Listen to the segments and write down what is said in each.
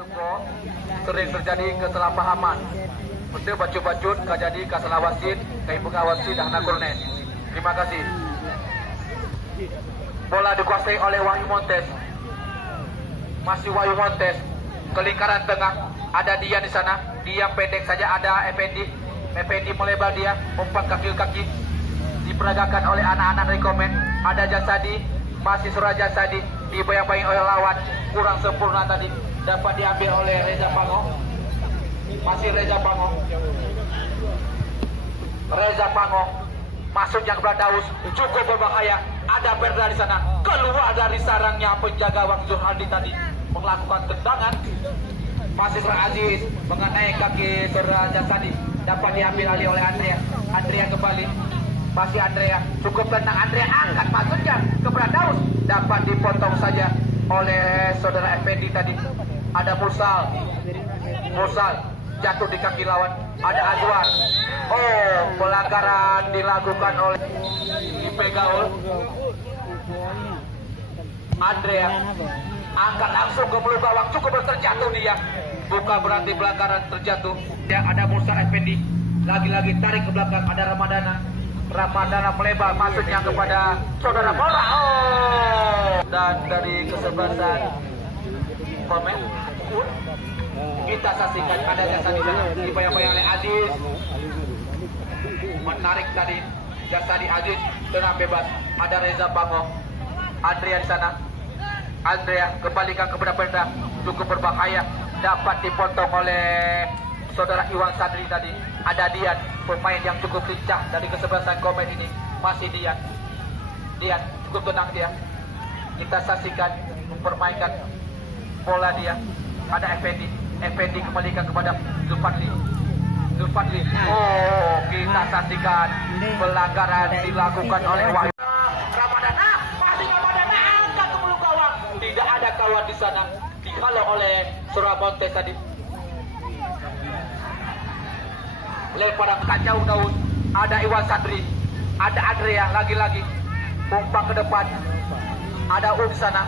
Duko sering terjadi kesalahpahaman. Mesti bacut-bacut kajadi kasalawasin kai pengawasin dah nakurne. Terima kasih. Bola dikuasai oleh Wahyu Montes. Masih Wahyu Montes ke lingkaran tengah. Ada Dian di sana. Dian pendek saja, ada Effendi. Effendi melebar dia, umpan kaki-kaki. Diperagakan oleh anak-anak rekomen. Ada Jasadi, masih Surah Jasadi. Dibayang-bayang oleh lawan, kurang sempurna tadi. Dapat diambil oleh Reza Pango. Masih Reza Pango. Reza Pango masuknya ke Daus, cukup berbahaya. Ada Perda di sana, keluar dari sarangnya penjaga Wang Zurhaldi tadi, melakukan tendangan. Masih Surah Aziz mengenai kaki Surah Jasadi, dapat diambil alih oleh Andrea. Andrea kembali, masih Andrea, cukup tenang. Andrea angkat masuknya ke Daus, dapat dipotong saja oleh saudara Effendi tadi. Ada Mursal jatuh di kaki lawan. Ada Azwar. Oh, pelanggaran dilakukan oleh Ipegaul. Andrea angkat langsung ke mulut gawang, cukup terjatuh dia. Bukan berarti pelanggaran terjatuh. Ya, ada Musa Effendi. Lagi-lagi tarik ke belakang. Ada Ramadana melebar, masuknya kepada saudara bola. Oh, dan dari kesebelasan komen kita saksikan ada jasa di sana, dibayang-bayang oleh Aziz. Menarik tadi jasa di Aziz, tenang bebas. Ada Reza Pango. Andrea di sana. Andrea kembalikan kepada Perda, cukup berbahaya. Dapat dipotong oleh saudara Iwan Sadri tadi. Ada Dian, pemain yang cukup lincah dari kesebelasan komen ini. Masih Dian cukup tenang dia. Kita saksikan mempermainkan bola dia. Ada Effendi kembalikan kepada Zulfadli. Oh, kita saksikan pelanggaran dilakukan oleh Wahyu. Ramadana, masih Ramadana angkat ke mulut gawang. Tidak ada kawan di sana. Dihalau oleh Surah Montes tadi. Lemparan kacau Daus. Ada Iwan Sadri. Ada Andrea lagi-lagi. Umpan ke depan. Ada di sana.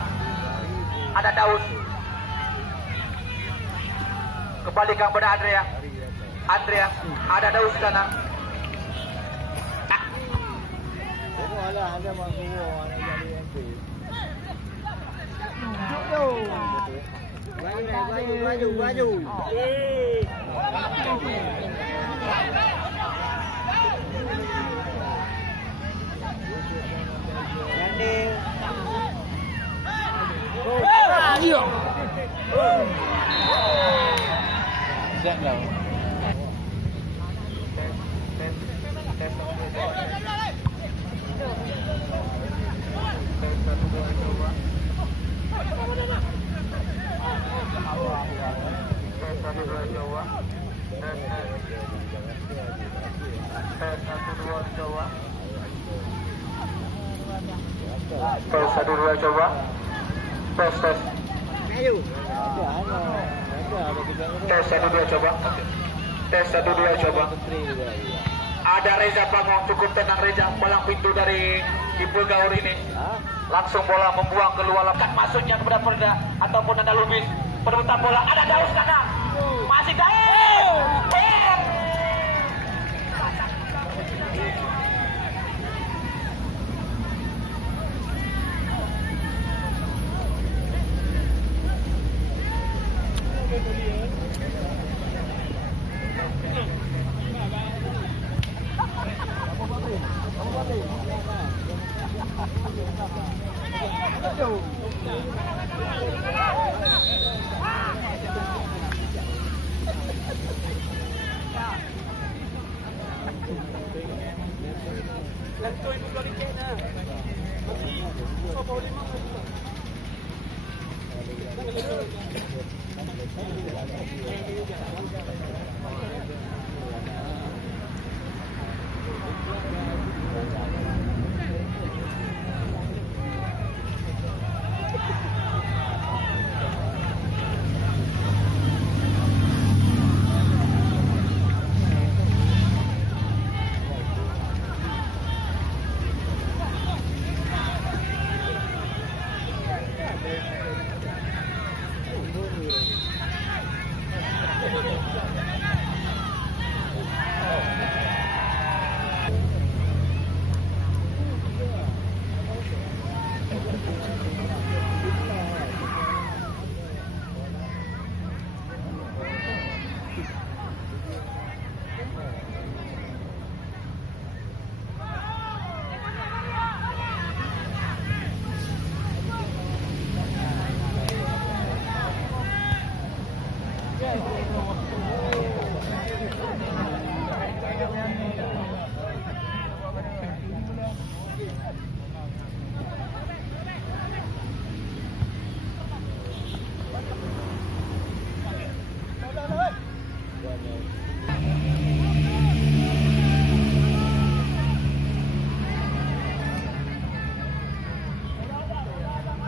Ada Daus. Kembalikan kepada Andrea. Ada Daus di sana. Maju. Satu dua coba. Tes. Tes satu dua coba. Ada Reza Pango, cukup tenang Reza, palang pintu dari Ipegaul ini. Langsung bola membuang keluar lapangan, masuknya kepada Perda ataupun ada Lubis. Perebutan bola, ada Daus sana. Masih Daus.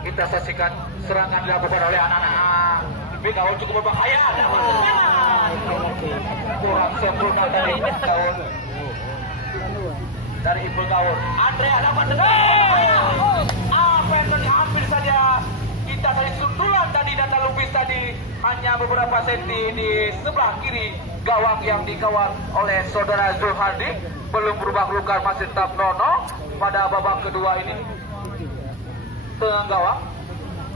Kita saksikan serangan dilakukan oleh anak-anak Begawan cukup berbahaya. Kurang sempurna dari Begawan. Dari Begawan. Andrea dapat apa yang diambil saja. Kita tadi sundulan tadi data lupis tadi hanya beberapa senti di sebelah kiri gawang yang dikawal oleh saudara Zulhardi. Belum berubah luka, masih tetap nono pada babak kedua ini. Tengah gawang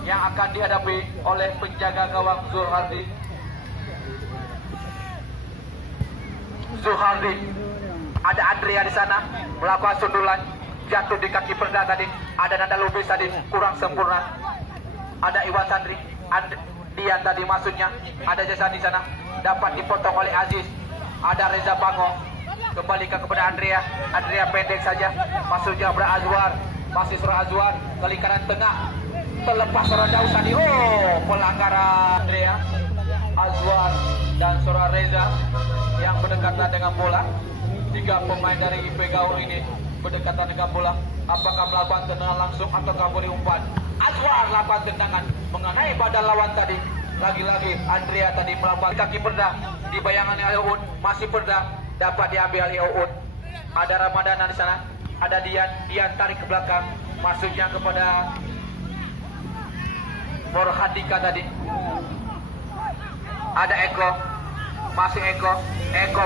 yang akan dihadapi oleh penjaga gawang Zulhardi. Zulhardi, ada Andrea di sana melakukan sundulan, jatuh di kaki perda tadi. Ada Nanda Lubis tadi kurang sempurna. Ada Iwan Sandri, Dian tadi maksudnya. Ada Jason di sana dapat dipotong oleh Aziz. Ada Reza Bango, kembalikan kepada Andrea. Andrea pendek saja, masuknya kepada Azwar. Masih Surah Azwar, kali kanan tengah terlepas Surah Daus tadi. Oh, pelanggaran Andrea, Azwar dan Surah Reza yang berdekatan dengan bola. Tiga pemain dari IP Gaul ini berdekatan dengan bola. Apakah melakukan tendangan langsung ataukah boleh umpan? Azwar lakukan tendangan mengenai badan lawan tadi. Lagi-lagi Andrea tadi melakukan kaki perda di bayangan oleh Uun. Masih perda dapat diambil oleh Uun. Ada Ramadana di sana. Ada Dian tarik ke belakang, masuknya kepada Morhadika tadi. Ada Eko, masih Eko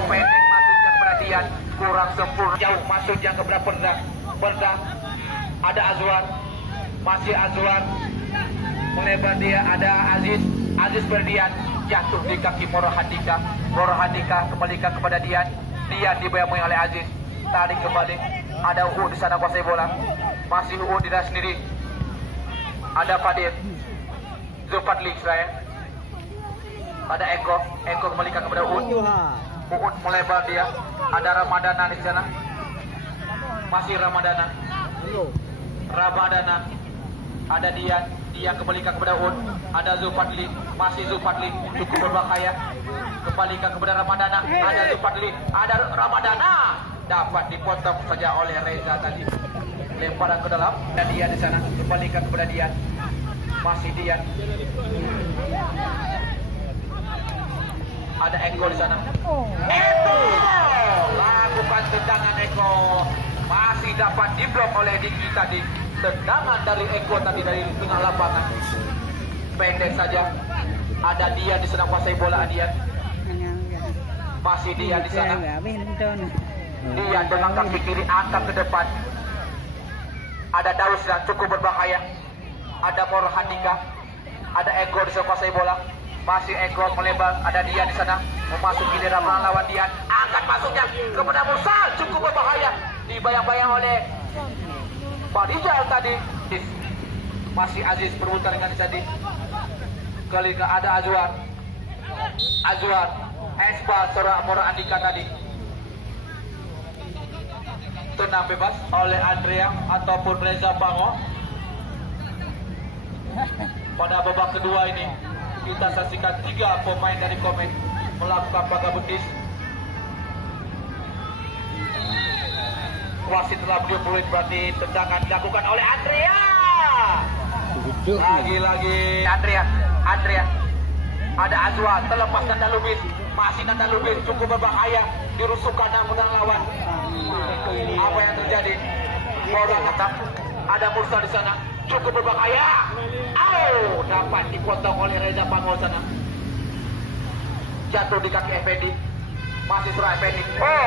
pendek, masuknya kepada Dian, kurang sempurna, jauh masuknya kepada Perda. Ada Azwar, masih Azwar, melebar dia. Ada Aziz berdian, jatuh di kaki Morhadika kembalikan kepada Dian dibayang oleh Aziz, tarik kembali. Ada Uun di sana kuasai bola. Masih Uun di dalam sendiri. Ada Fadil. Zulfadli Israel. Ada Eko kembalikan kepada Uun. Uun melebar dia. Ada Ramadana di sana. Masih Ramadana. Ada Dian kembalikan kepada Uun. Ada Zulfadli. Masih Zulfadli. Cukup berbahaya. Kembalikan kepada Ramadana. Ada Zulfadli. Ada Ramadana. Dapat dipotong saja oleh Reza tadi. Lemparan ke dalam. Dan Dian di sana. Kembalikan kepada Dian. Masih Dian. Ada Eko di sana. Eko lakukan tendangan Eko. Masih dapat diblok oleh Diki tadi. Tendangan dari Eko tadi dari tengah lapangan. Pendek saja. Ada Dian di sana kuasai bola. Dian. Masih Dian di sana. Dia dengan kaki kiri angkat ke depan. Ada Daus yang cukup berbahaya. Ada Morhadika. Ada Eko di sana kuasai bola. Masih Eko melebar. Ada Dian di sana memasuki daerah lawan Dian. Angkat masuknya kepada Musa, cukup berbahaya. Dibayang-bayang oleh Badijal tadi. Masih Aziz berputar dengan tadi. Kali ke ada Azwar. Espa Surah Morhadika tadi. Tenang bebas oleh Andrea ataupun Reza Bango. Pada babak kedua ini kita saksikan 3 pemain dari Komen melakukan pagar betis. Wasit telah beri berarti tendangan dilakukan oleh Andrea. Lagi-lagi Andrea. Ada Azwar terlepas Nanda Lubis. Masih Nanda Lubis cukup berbahaya dirusukkan dan menang lawan. Apa yang terjadi? Bola tetap. Ada Musa di sana cukup berbahaya. Dapat dipotong oleh Reza Bango sana. Jatuh di kaki Effendi. Masih Surah Effendi.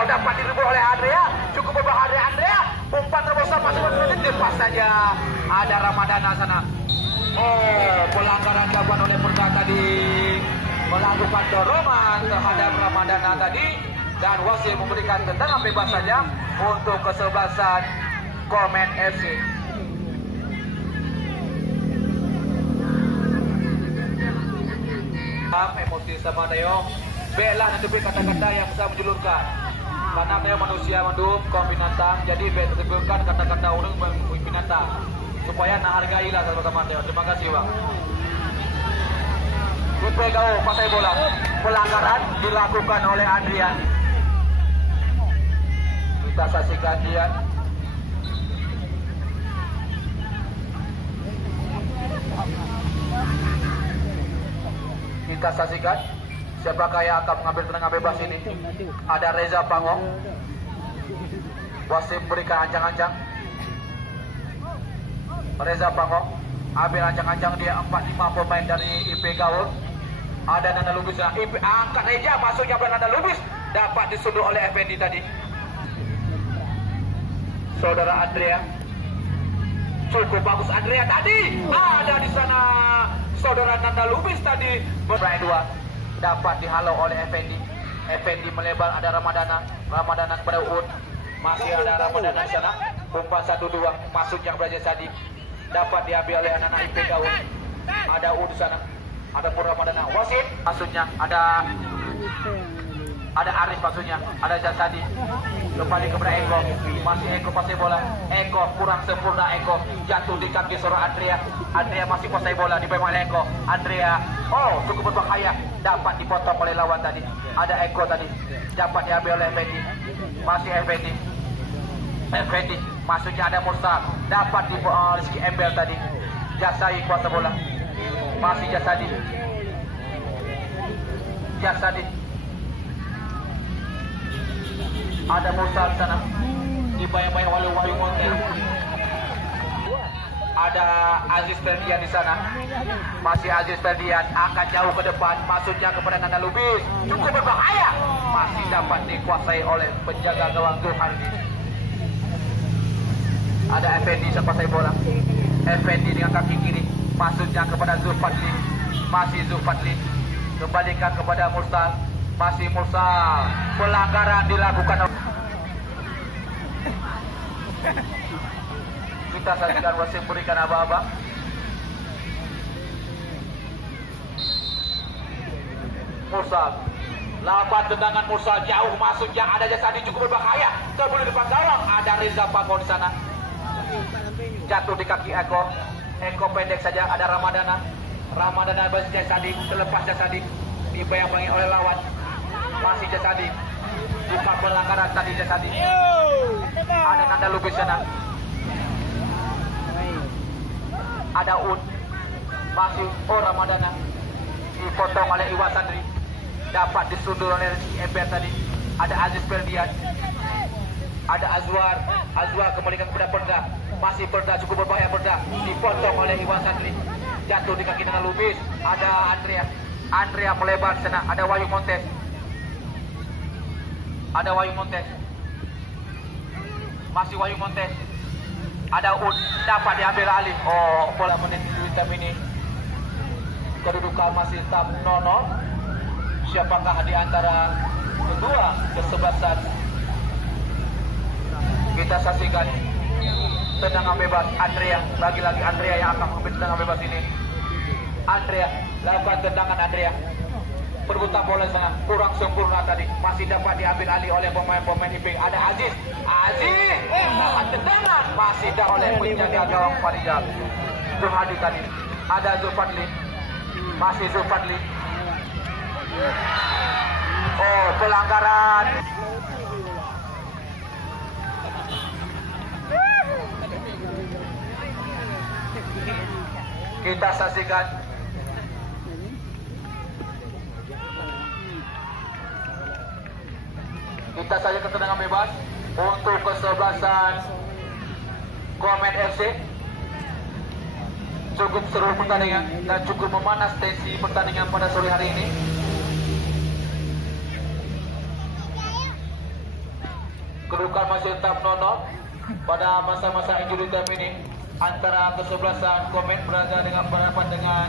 Dapat direbut oleh Andrea. Cukup berbahaya Andrea. Umpan terbesar masih lepas saja. Ada Ramadana sana. Pelanggaran dilakukan oleh Perda tadi. Melakukan dorongan terhadap Ramadana tadi. Dan wasit memberikan tendangan bebas saja untuk kesebelasan Komen FC. Emosi sama Neo. Belah nanti kata-kata yang bisa menjulurkan. Karena Neo manusia mendum kaum binatang. Jadi tersebutkan kata-kata orang binatang. Supaya hargailah sama-sama Neo. Terima kasih bang. Kau pasai bola. Pelanggaran dilakukan oleh Adrian. Kita saksikan dia. Kita saksikan siapakah yang akan mengambil tendangan bebas ini. Ada Reza Pango. Wasit berikan ancang-ancang. Reza Pango ambil ancang-ancang, dia 4-5 pemain dari IP Gaul. Ada Nanda Lubis, angkat Reza, masuknya Nanda Lubis, dapat disundul oleh Effendi tadi. Saudara Andrea, cukup bagus Andrea tadi. Ada di sana saudara Nanda Lubis tadi. Bermain dua, dapat dihalau oleh Effendi. Effendi melebar, ada Ramadana kepada Uud. Masih ada Ramadana di sana. Umpan 1-2, masuknya Braja Sadi. Dapat diambil oleh anak-anak IP Gaul. Ada Uud di sana. Ada pun Ramadana. Wasit maksudnya ada Arif maksudnya. Ada Jasadi. Kembali kepada Eko. Masih Eko pasai bola. Eko kurang sempurna. Eko jatuh di kaki seorang Andrea. Andrea masih pasai bola dipegang oleh Eko. Andrea, oh cukup berbahaya. Dapat dipotong oleh lawan tadi. Ada Eko tadi. Dapat diambil oleh Effendi. Masih Effendi. Maksudnya ada Mursal. Dapat di Rizky Embel tadi. Jasadi kuasa bola. Masih Jasadi. Ada Mursal di sana. Dibayang-bayang oleh Wahyu Monten. Ada Aziz Ferdian di sana. Masih Aziz Ferdian akan jauh ke depan. Maksudnya kepada Nanda Lubis. Cukup berbahaya. Masih dapat dikuasai oleh penjaga gawang Zulhandi. Ada Effendi sepasai bola. Effendi dengan kaki kiri. Maksudnya kepada Zulfadli. Masih Zulfadli. Kembalikan kepada Mursal. Masih Mursal. Pelanggaran dilakukan. Kita saksikan wasit berikan aba-aba. Mursal. Lapan tendangan Mursal jauh masuknya. Ada Jasadi cukup berbahaya. Sebelum depan gawang ada Reza Pango di sana. Jatuh di kaki Eko. Eko pendek saja. Ada Ramadana bagi Jasadi. Selepas Jasadi dibayang-bayangi oleh lawan. Masih Jasadi. Bukan pelanggaran tadi Jasadi. Ada Nanda Lubis sana. Ada Uud. Masih Ramadana. Dipotong oleh Iwan Sandri. Dapat disundul oleh Rizky Embel tadi. Ada Aziz Ferdian. Ada Azwar kembalikan kepada Perda. Masih Perda, cukup berbahaya Perda. Dipotong oleh Iwan Sandri. Jatuh di kaki Nanda Lubis. Ada Andrea melebar sana. Ada Wahyu Montes. Masih Wahyu Montes. Ada Uud. Dapat diambil alih. Oh, bola menit ini. Kedudukan masih tetap 0-0. Siapakah di antara kedua kesebelasan? Kita saksikan tendangan bebas Andrea. Lagi-lagi Andrea yang akan mengambil tendangan bebas ini. Andrea, lakukan tendangan Andrea. Perbutan bola sana kurang sempurna tadi. Masih dapat diambil alih oleh pemain-pemain IP. Ada Aziz. Lakukan tendangan. Masih dapat oleh penjaga gawang Farijal. Zulhadi tadi. Ada Zulfadli. Masih Zulfadli. Oh, pelanggaran. Kita saksikan tendangan bebas untuk kesebelasan Komen FC. Cukup seru pertandingan dan cukup memanas tensi pertandingan pada sore hari ini. Kedudukan masih tetap 0-0 pada masa-masa injury time ini antara kesebelasan Komen berhadapan dengan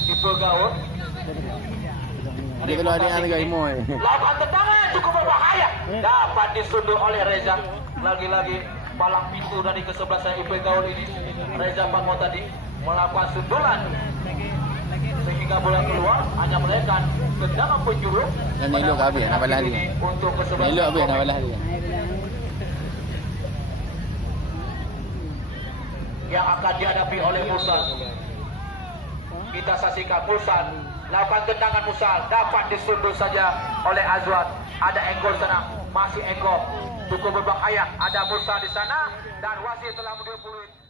Ipe Gaul. Lakukan tendangan cukup berbahaya. Dapat disundul oleh Reza. Lagi-lagi palang pintu dari kesebelasan Ipe Gaul ini. Reza Pango tadi melakukan sundulan sehingga bola keluar, hanya melahirkan tendangan penjuru. Dan elok habis nak balas dia. Untuk kesebelasan elok habis nak balas dia. Yang akan dihadapi oleh Mursal. Kita saksikan Mursal. Lakukan tendangan Mursal. Dapat disundul saja oleh Azwar. Ada Eko di sana. Masih Eko. Cukup berbahaya. Ada Mursal di sana. Dan wasit telah menunjukkan